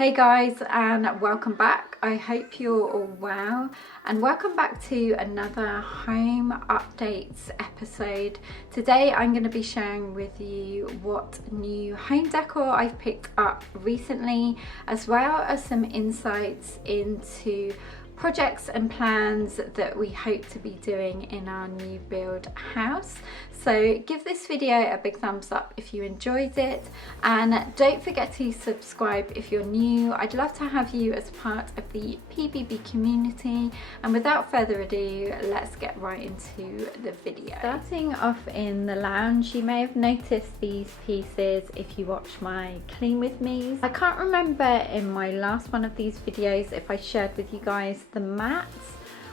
Hey guys, and welcome back. I hope you're all well, and welcome back to another home updates episode. Today I'm going to be sharing with you what new home decor I've picked up recently, as well as some insights into projects and plans that we hope to be doing in our new build house. So give this video a big thumbs up if you enjoyed it, and don't forget to subscribe if you're new. I'd love to have you as part of the PBB community, and without further ado, let's get right into the video. Starting off in the lounge, you may have noticed these pieces if you watch my clean with me's. I can't remember in my last one of these videos if I shared with you guys the mats.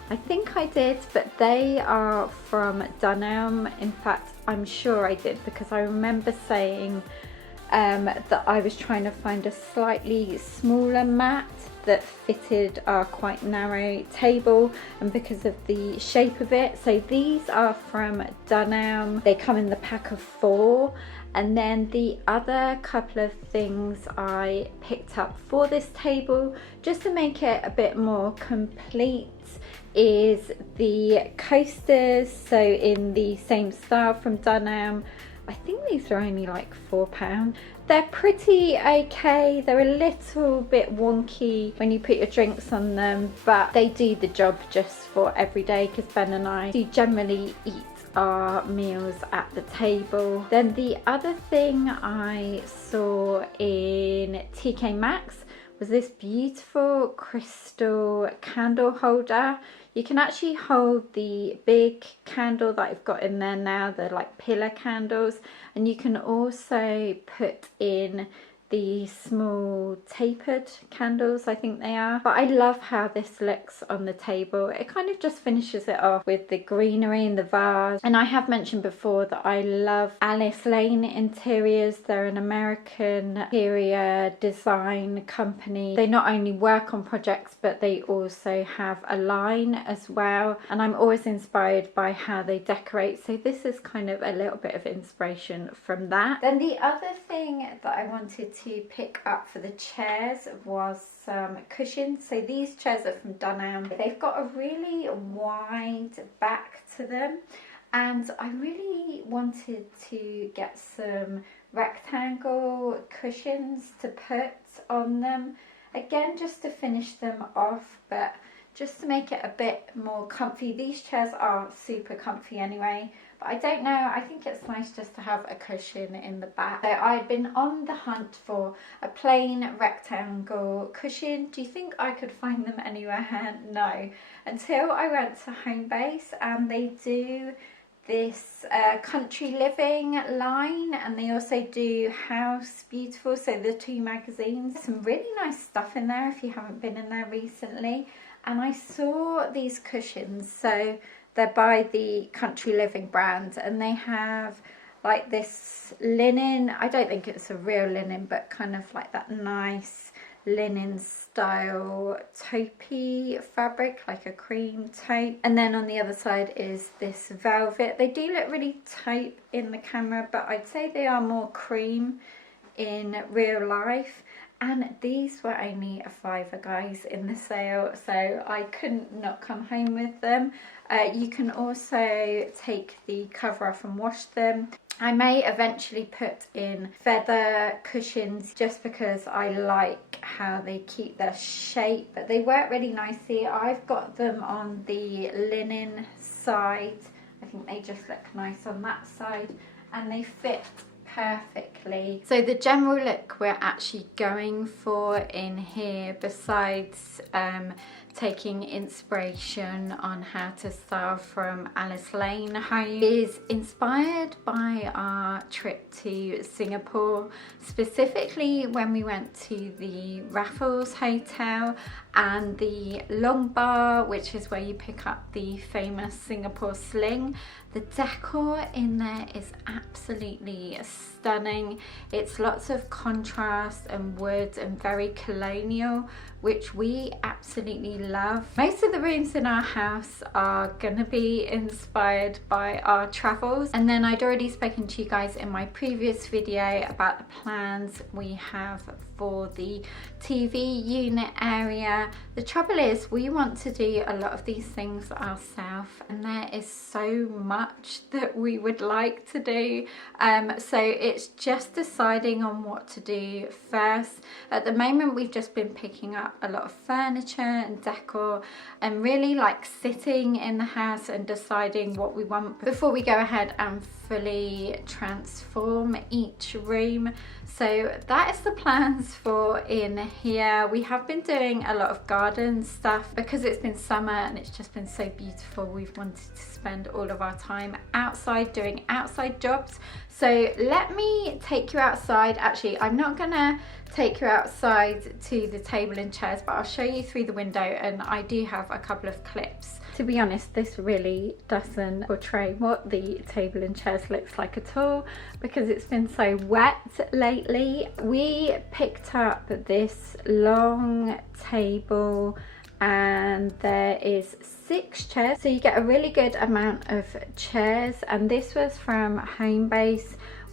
I think I did, but they are from Dunelm. In fact, I'm sure I did, because I remember saying that I was trying to find a slightly smaller mat that fitted our quite narrow table, and because of the shape of it. So these are from Dunelm. They come in the pack of 4. And then the other couple of things I picked up for this table, just to make it a bit more complete, is the coasters. So in the same style from Dunelm. I think these are only like £4. They're pretty okay. They're a little bit wonky when you put your drinks on them, but they do the job just for every day, because Ben and I do generally eat our meals at the table. Then the other thing I saw in TK Maxx was this beautiful crystal candle holder. You can actually hold the big candle that I've got in there now, the like pillar candles, and you can also put in the small tapered candles, I think they are. But I love how this looks on the table. It kind of just finishes it off with the greenery and the vase. And I have mentioned before that I love Alice Lane Interiors. They're an American interior design company. They not only work on projects, but they also have a line as well. And I'm always inspired by how they decorate. So this is kind of a little bit of inspiration from that. Then the other thing that I wanted to pick up for the chairs was some cushions. So these chairs are from Dunelm. They've got a really wide back to them, and I really wanted to get some rectangle cushions to put on them, again just to finish them off, but just to make it a bit more comfy. These chairs are super comfy anyway, but I don't know, I think it's nice just to have a cushion in the back. So I'd been on the hunt for a plain rectangle cushion. Do you think I could find them anywhere? No, until I went to Homebase, and they do this country living line, and they also do House Beautiful, so the 2 magazines. Some really nice stuff in there if you haven't been in there recently. And I saw these cushions, so they're by the Country Living brand, and they have like this linen, I don't think it's a real linen, but kind of like that nice linen style taupey fabric, like a cream taupe. And then on the other side is this velvet. They do look really taupe in the camera, but I'd say they are more cream in real life. And these were only a £5, guys, in the sale, so I couldn't not come home with them. You can also take the cover off and wash them. I may eventually put in feather cushions just because I like how they keep their shape, but they work really nicely. I've got them on the linen side. I think they just look nice on that side, and they fit perfectly. So the general look we're actually going for in here, besides taking inspiration on how to style from Alice Lane Home, is inspired by our trip to Singapore, specifically when we went to the Raffles Hotel and the Long Bar, which is where you pick up the famous Singapore sling. The decor in there is absolutely stunning. It's lots of contrast and wood and very colonial, which we absolutely love. Most of the rooms in our house are gonna be inspired by our travels, and then I'd already spoken to you guys in my previous video about the plans we have for the TV unit area. The trouble is we want to do a lot of these things ourselves, and there is so much that we would like to do, so it's just deciding on what to do first. At the moment we've just been picking up a lot of furniture and decor and really like sitting in the house and deciding what we want before we go ahead and fully transform each room. So that is the plans for in here. We have been doing a lot of garden stuff because it's been summer and it's just been so beautiful. We've wanted to spend all of our time outside doing outside jobs. So let me take you outside. Actually, I'm not gonna take you outside to the table and chairs, but I'll show you through the window, and I do have a couple of clips. To be honest, this really doesn't portray what the table and chairs looks like at all because it's been so wet lately. We picked up this long table and there is 6 chairs, so you get a really good amount of chairs, and this was from Home.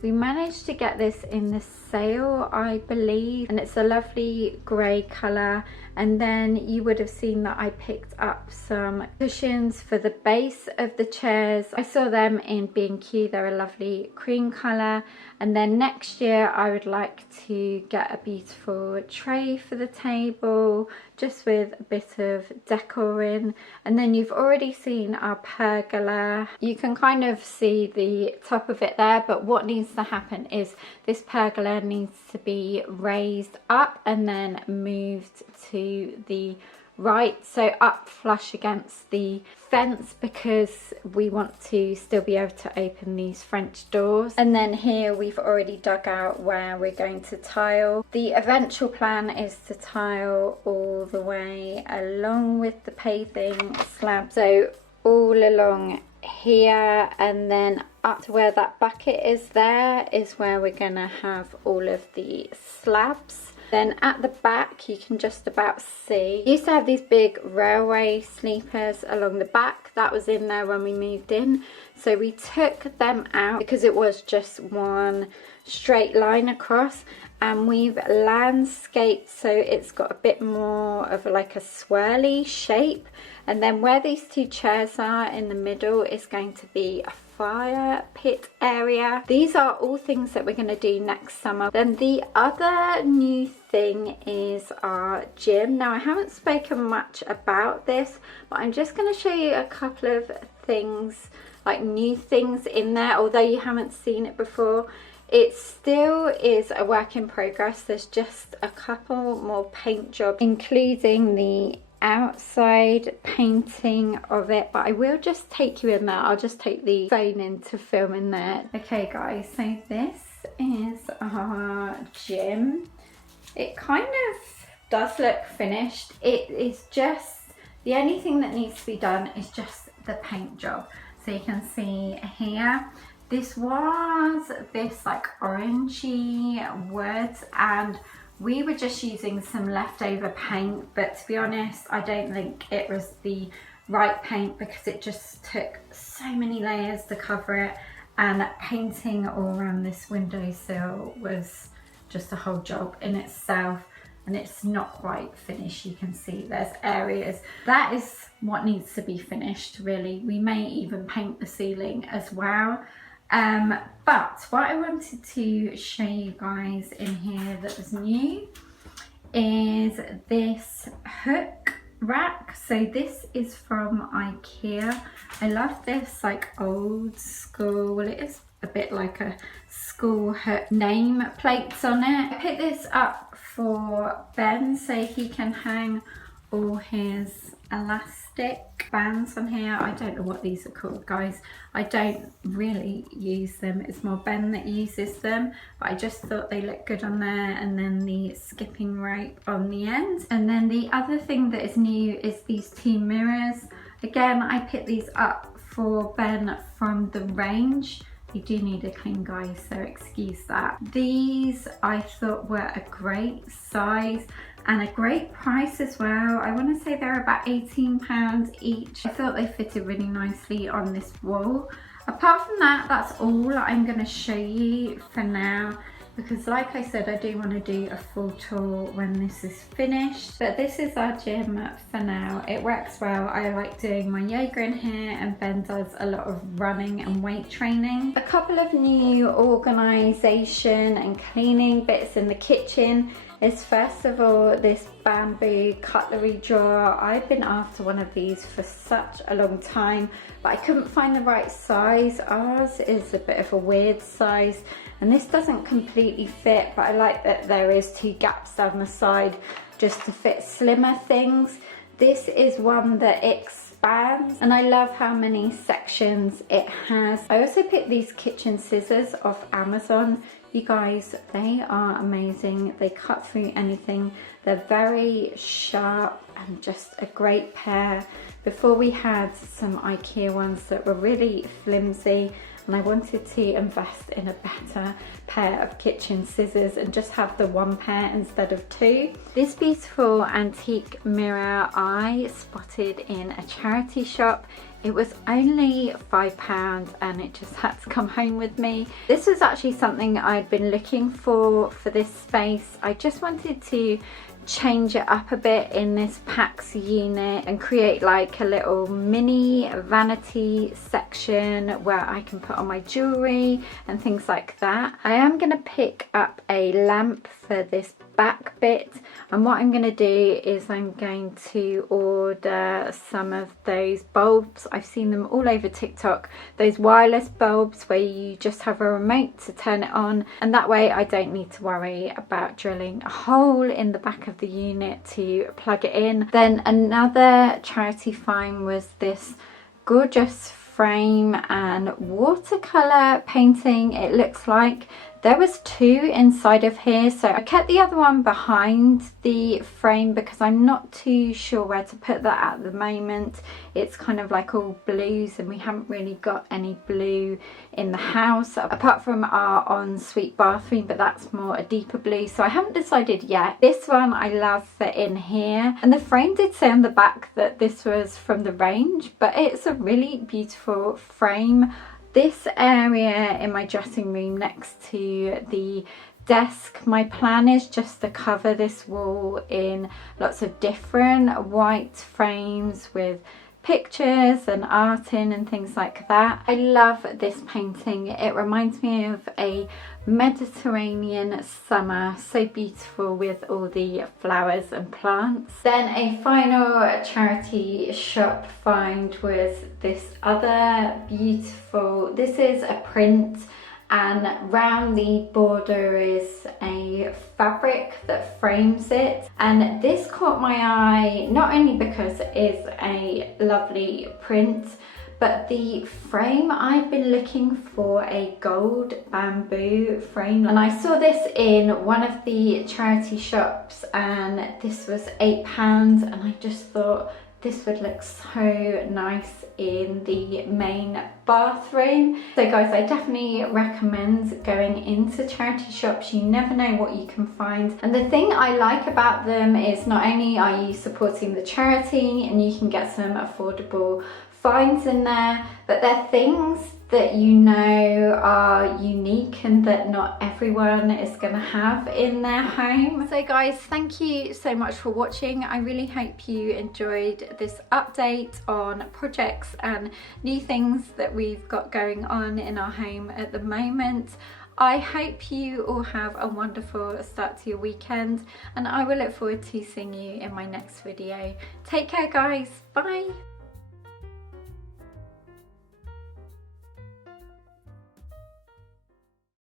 We managed to get this in the sale, I believe, and it's a lovely grey colour. And then you would have seen that I picked up some cushions for the base of the chairs. I saw them in B&Q, they're a lovely cream colour. And then next year I would like to get a beautiful tray for the table, just with a bit of decor in. And then you've already seen our pergola. You can kind of see the top of it there, but what needs to happen is this pergola needs to be raised up and then moved to the right, so up flush against the fence, because we want to still be able to open these French doors. And then here we've already dug out where we're going to tile. The eventual plan is to tile all the way along with the paving slab, so all along here, and then up to where that bucket is there is where we're gonna have all of the slabs. Then at the back you can just about see, we used to have these big railway sleepers along the back. That was in there when we moved in, so we took them out because it was just one straight line across, and we've landscaped so it's got a bit more of like a swirly shape. And then where these 2 chairs are in the middle is going to be a fire pit area. These are all things that we're going to do next summer. Then the other new thing is our gym. Now I haven't spoken much about this, but I'm just going to show you a couple of things, like new things in there, although you haven't seen it before. It still is a work in progress. There's just a couple more paint jobs, including the outside painting of it, but I will just take you in there. I'll just take the phone in to film in there. Okay guys, so this is our gym. It kind of does look finished. It is just, the only thing that needs to be done is just the paint job. So you can see here, this was this like orangey wood, and we were just using some leftover paint, but to be honest, I don't think it was the right paint because it just took so many layers to cover it, and painting all around this windowsill was just a whole job in itself, and it's not quite finished. You can see there's areas. That is what needs to be finished really. We may even paint the ceiling as well. But what I wanted to show you guys in here that was new is this hook rack. So this is from IKEA. I love this like old school, well it is a bit like a school hook, name plates on it. I picked this up for Ben so he can hang all his elastic bands on here. I don't know what these are called, guys. I don't really use them. It's more Ben that uses them, but I just thought they look good on there. And then the skipping rope on the end. And then the other thing that is new is these 2 mirrors. Again, I picked these up for Ben from the range. You do need a clean, guys, so excuse that. These I thought were a great size. and a great price as well. I want to say they're about £18 each. I thought they fitted really nicely on this wall. Apart from that, that's all I'm going to show you for now, because like I said, I do want to do a full tour when this is finished. But this is our gym for now. It works well. I like doing my yoga in here, and Ben does a lot of running and weight training. A couple of new organisation and cleaning bits in the kitchen is first of all this bamboo cutlery drawer. I've been after one of these for such a long time, but I couldn't find the right size. Ours is a bit of a weird size, and this doesn't completely fit, but I like that there is 2 gaps down the side just to fit slimmer things. This is one that expands, and I love how many sections it has. I also picked these kitchen scissors off Amazon. You guys, they are amazing. They cut through anything. They're very sharp and just a great pair. Before we had some IKEA ones that were really flimsy, and I wanted to invest in a better pair of kitchen scissors and just have the 1 pair instead of 2. This beautiful antique mirror I spotted in a charity shop. It was only £5 and it just had to come home with me. This was actually something I'd been looking for this space. I just wanted to change it up a bit in this PAX unit and create like a little mini vanity section where I can put on my jewellery and things like that. I am going to pick up a lamp for this back bit, and what I'm going to do is I'm going to order some of those bulbs. I've seen them all over TikTok, those wireless bulbs where you just have a remote to turn it on, and that way I don't need to worry about drilling a hole in the back of the unit to plug it in. Then another charity find was this gorgeous frame and watercolor painting, it looks like. There was 2 inside of here, so I kept the other one behind the frame because I'm not too sure where to put that at the moment. It's kind of like all blues, and we haven't really got any blue in the house apart from our ensuite bathroom, but that's more a deeper blue, so I haven't decided yet. This one I love for in here, and the frame did say on the back that this was from the range, but it's a really beautiful frame. This area in my dressing room next to the desk, my plan is just to cover this wall in lots of different white frames with pictures and art in and things like that. I love this painting. It reminds me of a Mediterranean summer, so beautiful with all the flowers and plants. Then a final charity shop find was this other beautiful, this is a print, and round the border is a fabric that frames it, and this caught my eye not only because it is a lovely print, but the frame, I've been looking for a gold bamboo frame, and I saw this in one of the charity shops, and this was £8, and I just thought this would look so nice in the main bathroom. So guys, I definitely recommend going into charity shops. You never know what you can find. And the thing I like about them is not only are you supporting the charity and you can get some affordable finds in there, but they're things that you know are unique and that not everyone is going to have in their home. So guys, thank you so much for watching. I really hope you enjoyed this update on projects and new things that we've got going on in our home at the moment. I hope you all have a wonderful start to your weekend, and I will look forward to seeing you in my next video. Take care guys, bye.